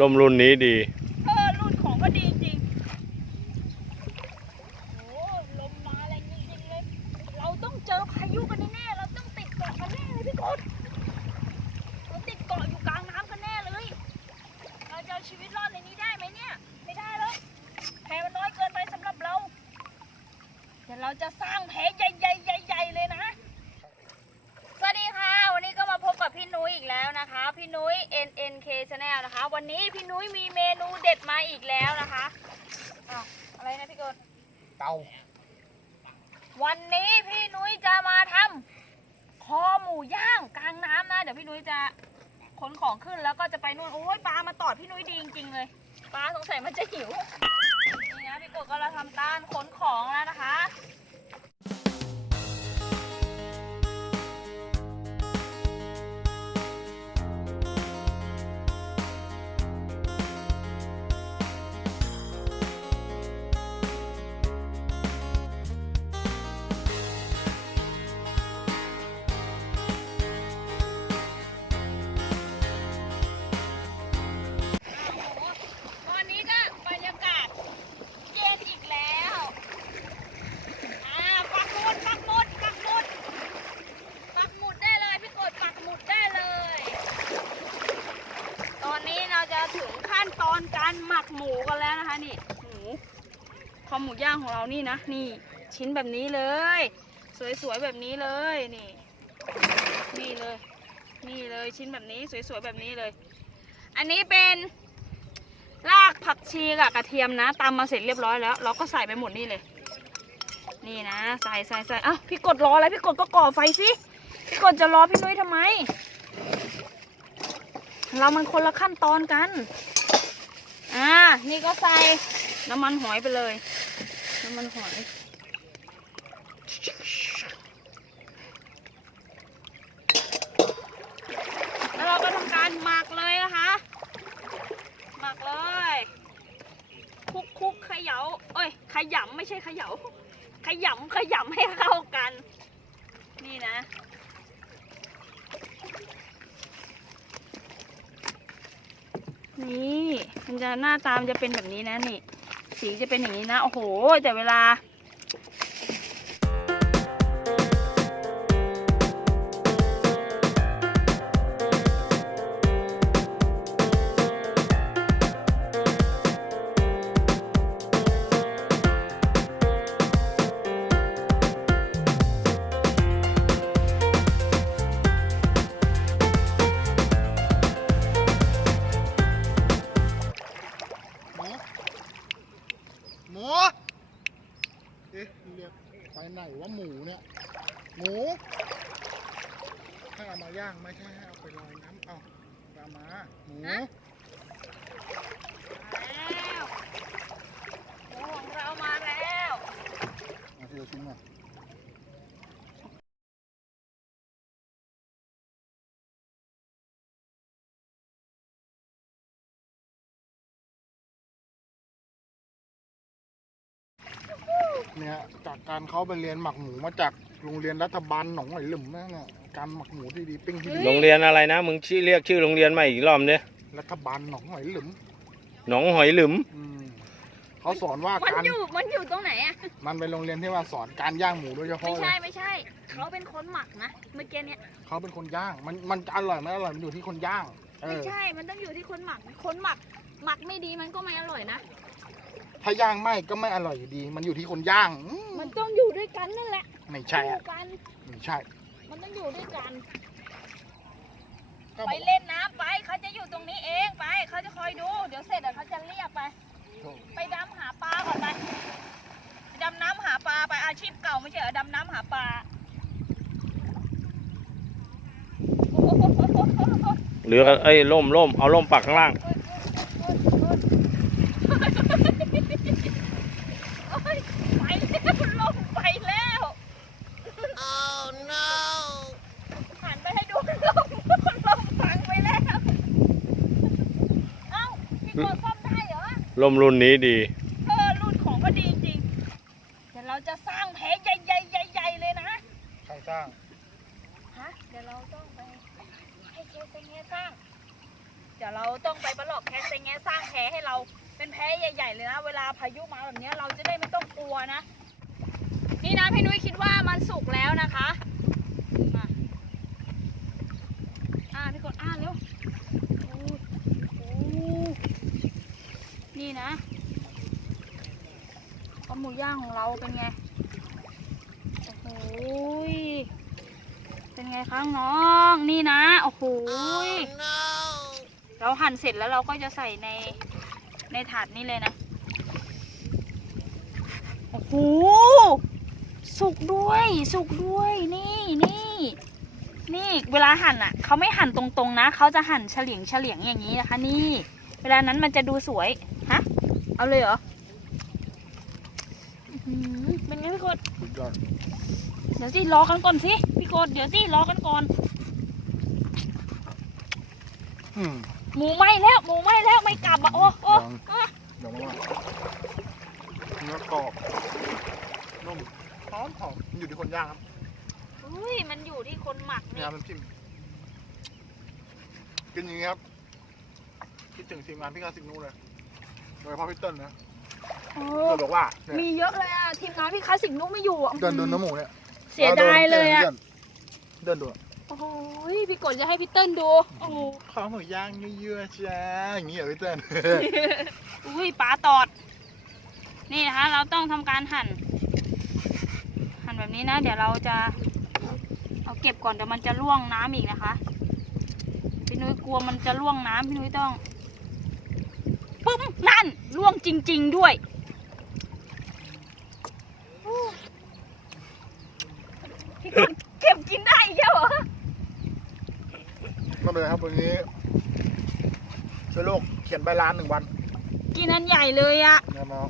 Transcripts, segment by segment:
ร่มรุ่นนี้ดี เออรุ่นของก็ดีจริงโอ้ลมมาแรงจริงๆเลย เราต้องเจอพายุกันแน่ๆเราต้องติดเกาะกันแน่เลยพี่กดเราติดเกาะอยู่กลางน้ำกันแน่เลย เราจะเอาชีวิตรอดในนี้ได้ไหมเนี่ย ไม่ได้แล้วแพมันน้อยเกินไปสำหรับเรา เดี๋ยวเราจะสร้างแพใหญ่ๆๆๆเลยนะ สวัสดีค่ะ วันนี้ก็มา พบกับพี่นุ้ยอีกแล้วนะคะ พี่นุ้ย NNK Channel นะคะ วันนี้พี่นุ้ยมีเมนูเด็ดมาอีกแล้วนะคะอ้าวอะไรนะพี่กดเตาวันนี้พี่นุ้ยจะมาทำคอหมูย่างกลางน้ำนะเดี๋ยวพี่นุ้ยจะขนของขึ้นแล้วก็จะไปนู่นโอ้ยปลามาตอดพี่นุ้ยดีจริงๆเลยปลาสงสัยมันจะหิวนี่นะพี่กดก็เราทำการขนของแล้วนะคะ หมูย่างของเรานี่นะ นี่ชิ้นแบบนี้เลย สวยๆแบบนี้เลยนี่ นี่เลย นี่เลยชิ้นแบบนี้สวยๆแบบนี้เลย อันนี้เป็นรากผักชีกับกระเทียมนะตำมาเสร็จเรียบร้อยแล้ว เราก็ใส่ไปหมดนี่เลย นี่นะ ใส่ใส่ใส่อ้าวพี่กดรออะไรพี่กดก็ก่อไฟสิพี่กดจะรอพี่นุ้ยทำไม เรามันคนละขั้นตอนกัน อ่า นี่ก็ใส่น้ำมันหอยไปเลย น้ำมันหอย แล้วเราก็ทำการหมักเลยนะคะ หมักเลยคลุกคุกเขยาเอ้ย ขยำไม่ใช่เขยาขยำขยำให้เข้ากัน นี่นะ นี่ มันจะหน้าตามนจะเป็นแบบนี้นะนี่ สีจะเป็นอย่างนี้นะ โอ้โห แต่เวลา ไม่ใช่ให้เอาไปลอยน้ำเอาเอามาหมูแล้วหมูของเรามาแล้ว เอาทีละชิ้นมา เนี่ยจากการเขาไปเรียนหมักหมูมาจากโรงเรียนรัฐบาลหนองไหลหลึมนะเนี่ยการหมักหมูที่ดีปิ้งที่ดีโรงเรียนอะไรนะ มึงชื่อเรียกชื่อโรงเรียนใหม่อีกรอบเนี่ยรัฐบาลหนองไหลหลึมหนองหอยหลุมอืมเขาสอนว่ามันการอยู่มันอยู่ตรงไหนอะมันเป็นโรงเรียนที่ว่าสอนการย่างหมูโดยเฉไม่พาะเลใช่ยไม่ใช่ เขาเป็นคนหมักนะเมื่อกี้เนี่ยเขาเป็นคนย่าง มันมันจะอร่อยไม่อร่อยมันอยู่ที่คนย่าง เอไม่อ ใช่ มันต้องอยู่ที่คนหมัก คนหมัก หมักไม่ดีมันก็ไม่อร่อยนะ ถ้าย่างไม่ก็ไม่อร่อยอยู่ดี มันอยู่ที่คนย่างอืมมันต้องอยู่ด้วยกันนั่นแหละไม่ใช่อยู่อะกัน ไม่ใช่มันต้องอยู่ด้วยกัน ก็ไปเล่นน้ำไปเขาจะอยู่ตรงนี้เองไปเขาจะคอยดู เดี๋ยวเสร็จเดี๋ยวเขาจะเรียกไปไปดำหาปลาก่อนไปดำน้ำหาปลาไปอาชีพเก่าไม่ใช่เหรอดำน้ำหาปลาโอ้โหหรือเอ้ยร่มร่มเอาร่มปักข้างล่างโอ๊ยไปแล้วลงไปแล้ว oh no หันไปให้ดูลมลมพังไปแล้ว เอ้าพี่กดซ่อมได้เหรอร่มรุ่นนี้ดี เออรุ่นของก็ดีจริงเดี๋ยวเราจะสร้างแผใหญ่ๆใหญ่ๆเลยนะใครสร้างฮะเดี๋ยวเราต้องไปให้เคสเนสร้างเดี๋ยวเราต้องไปประหลอกแคสเซงแงสร้างแพให้เราเป็นแพใหญ่ ๆ เลยนะ เวลาพายุมาแบบเนี้ยเราจะได้ไม่ต้องกลัวนะ นี่นะพี่นุ้ยคิดว่ามันสุกแล้วนะคะมาอ่าพี่กดอ่านเร็วโอ้โอ้ นี่นะเอาหมูย่างของเราเป็นไง โอ้โหเป็นไงคะน้องนี่นะ โอ้โหเราหั่นเสร็จแล้วเราก็จะใส่ในในถาดนี้เลยนะ โอ้โห สุกด้วย สุกด้วย นี่นี่ นี่เวลาหั่นอะ เขาไม่หั่นตรงๆนะ เขาจะหั่นเฉลียงเฉลียงอย่างนี้นะคะ นี่ เวลานั้นมันจะดูสวย เอาเลยเหรออื้อหือเป็นไงพี่กดสุดยอดเดี๋ยวสิรอกันก่อนสิพี่กดเดี๋ยวสิรอกันก่อนอืมหมูไหม้แล้วหมูไหม้แล้วไม่กลับอะโอ้โอ้ยังอะเดี๋ยวมาว่าเนื้อกรอบนุ่มหอมหอมมันอยู่ที่คนย่างครับอุ้ยมันอยู่ที่คนหมักนี่นี่ครับน้ำจิ้มกินอย่างนี้ครับคิดถึงทีมงานพี่กาสิกนูเลย โดยเฉพาะพี่เติ้ลนะโอ้เติ้ลบอกว่าเนี่ยมีเยอะเลยอะ ทีมงานพี่คลาสสิกนุ๊กไม่อยู่อะเดินดูน้ำหมูเนี่ยเสียดายเลยอะเดินดูอะโอ้โหพี่กดจะให้พี่เติ้ลดู โอ้โหข้าวหมูย่างเยอะๆจ้าอย่างนี้เหรอพี่เติ้ลอุ้ยปลาตอด นี่นะคะ เราต้องทำการหั่น หั่นแบบนี้นะ เดี๋ยวเราจะ เอาเก็บก่อนเดี๋ยวมันจะล่วงน้ำอีกนะคะ พี่นุ้ยกลัวมันจะล่วงน้ำพี่นุ้ยต้อง ปุ๊บนั่นล่วงจริง ๆด้วยพี่กดเก็บกินได้อีกแล้วเหรอก็เลยครับวันนี้เชื้อโรคเขียนใบลานหนึ่งวัน กินอันใหญ่เลยอะ นะมา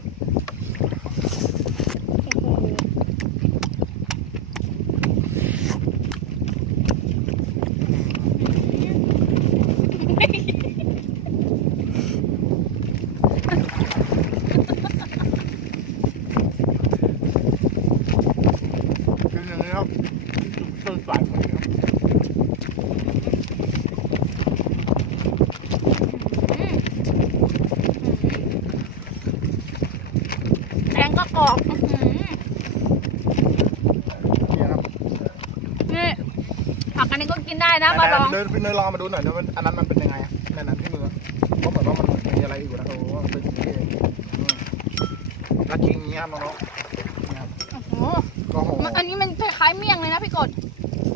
กินอย่างนี้ครับ ต้นสายหมูครับแดงก็กรอบอื้อหือนี่ครับนี่ผักอันนี้ก็กินได้นะมาลอง เดินพี่เนยลองมาดูหน่อยนะมันอันนั้นมันเป็นยังไงอะในนั้นที่มือเพราะเหมือนว่ามันมีอะไรอยู่นะโอ้โหมันเป็นอย่างนี้เองอืมแล้วกินอย่างนี้ครับน้องๆนะครับ โอ้โห ก็หอมมันอันนี้มันคล้ายๆเมี่ยงเลยนะพี่กด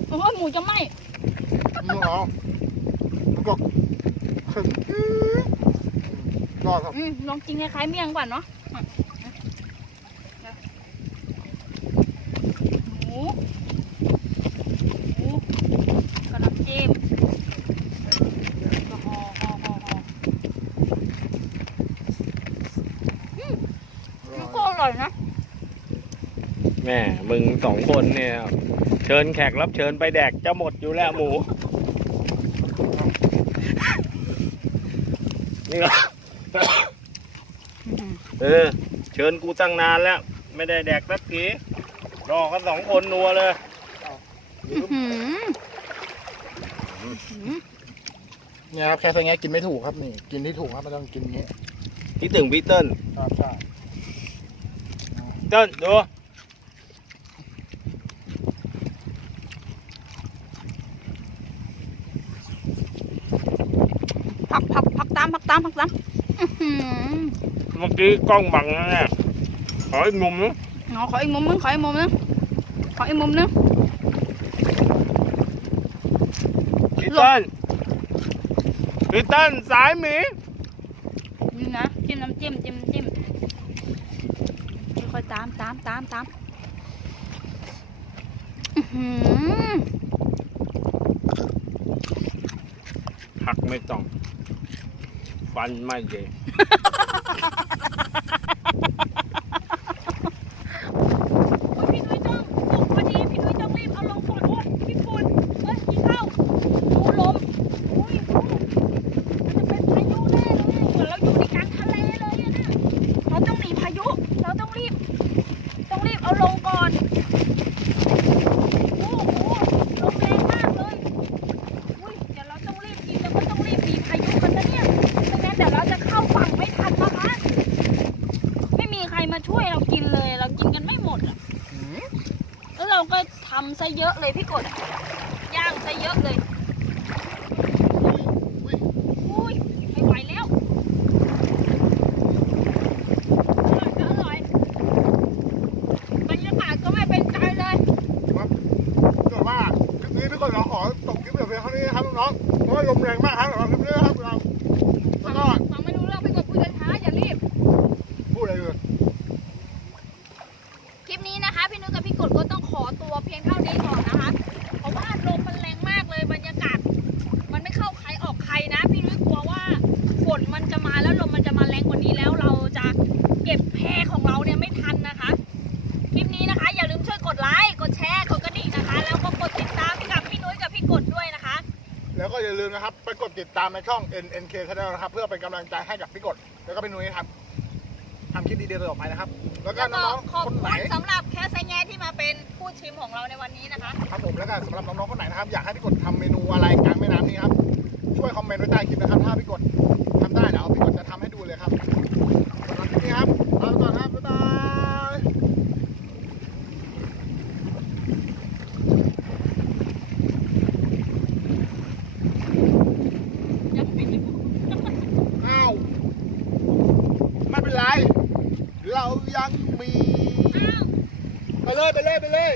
โอ้ยหมูจะไหมนี่เหรอมันก็ขึ้นรอดครับ อืมลองกินคล้ายๆเมี่ยงก่อนเนาะอะหมูหมูกระน้ำจิ้มก็ห่อห่อห่อห่ออืมมันก็อร่อยนะ แม่มึงสองคนเนี่ย เชิญแขกรับเชิญไปแดกจะหมดอยู่แล้วหมู นี่เหรอเออ เชิญกูตั้งนานแล้ว ไม่ได้แดกสักทีรอกันสองคนนัวเลยอื้อหือเนี่ยครับแค่ไงกินไม่ถูกครับนี่ กินที่ถูกครับมันต้องกินอย่างนี้คิดถึงพี่เติ้ลครับใช่เติ้ลดู ผักผักผักตามผักตามผักตามอื้อหือเมื่อกี้กล้องบังนะเนี่ยขออีกมุมนึงอ๋อขออีกมุมนึงขออีกมุมนึงขออีกมุมนึงพี่เติ้ลพี่เติ้ลสายหมีนี่นะจิ้มน้ำจิ้มจิ้มน้ำจิ้มค่อยๆตามตามตามตามอื้อหือหักไม่ต้อง ฟันไกินเลยเรากินกันไม่หมดอะแล้วเราก็ทำซะเยอะเลยพี่กดย่างซะเยอะเลยไม่ไหวแล้วอร่อยบรรยากาศก็ไม่เป็นใจเลยครับก็าคลินี้ทุกคนเราขอตกคลิปแบบยวงเท่านี้ครับน้องเพราะว่าลมแรงมากครับสรัคลิปนี้ครับเรา มนะครับ ไปกดติดตามในช่อง NNK Channel นะครับ เพื่อเป็นกำลังใจให้กับพี่กด แล้วก็พี่นุ้ยครับทำคลิปดีๆต่อไปนะครับ แล้วก็แล้วก็น้องขอบๆคนคุไหนณสำหรับแคสไซแง่ที่มาเป็นผู้ชิมของเราในวันนี้นะคะ ครับผมแล้วก็สำหรับน้องๆคนไหนนะครับ อยากให้พี่กดทำเมนูอะไรกลางแม่น้ำนี้ครับ ช่วยคอมเมนต์ไว้ใต้คลิปนะครับ ถ้าพี่กดทำได้เดี๋ยวพี่กดจะทำให้ดูเลยครับสำหรับคลิปนี้ครับลาไปก่อนครับ บ๊ายบาย ยังไม่ได้ อ้าว ไม่ เลยไปเลยไปเลย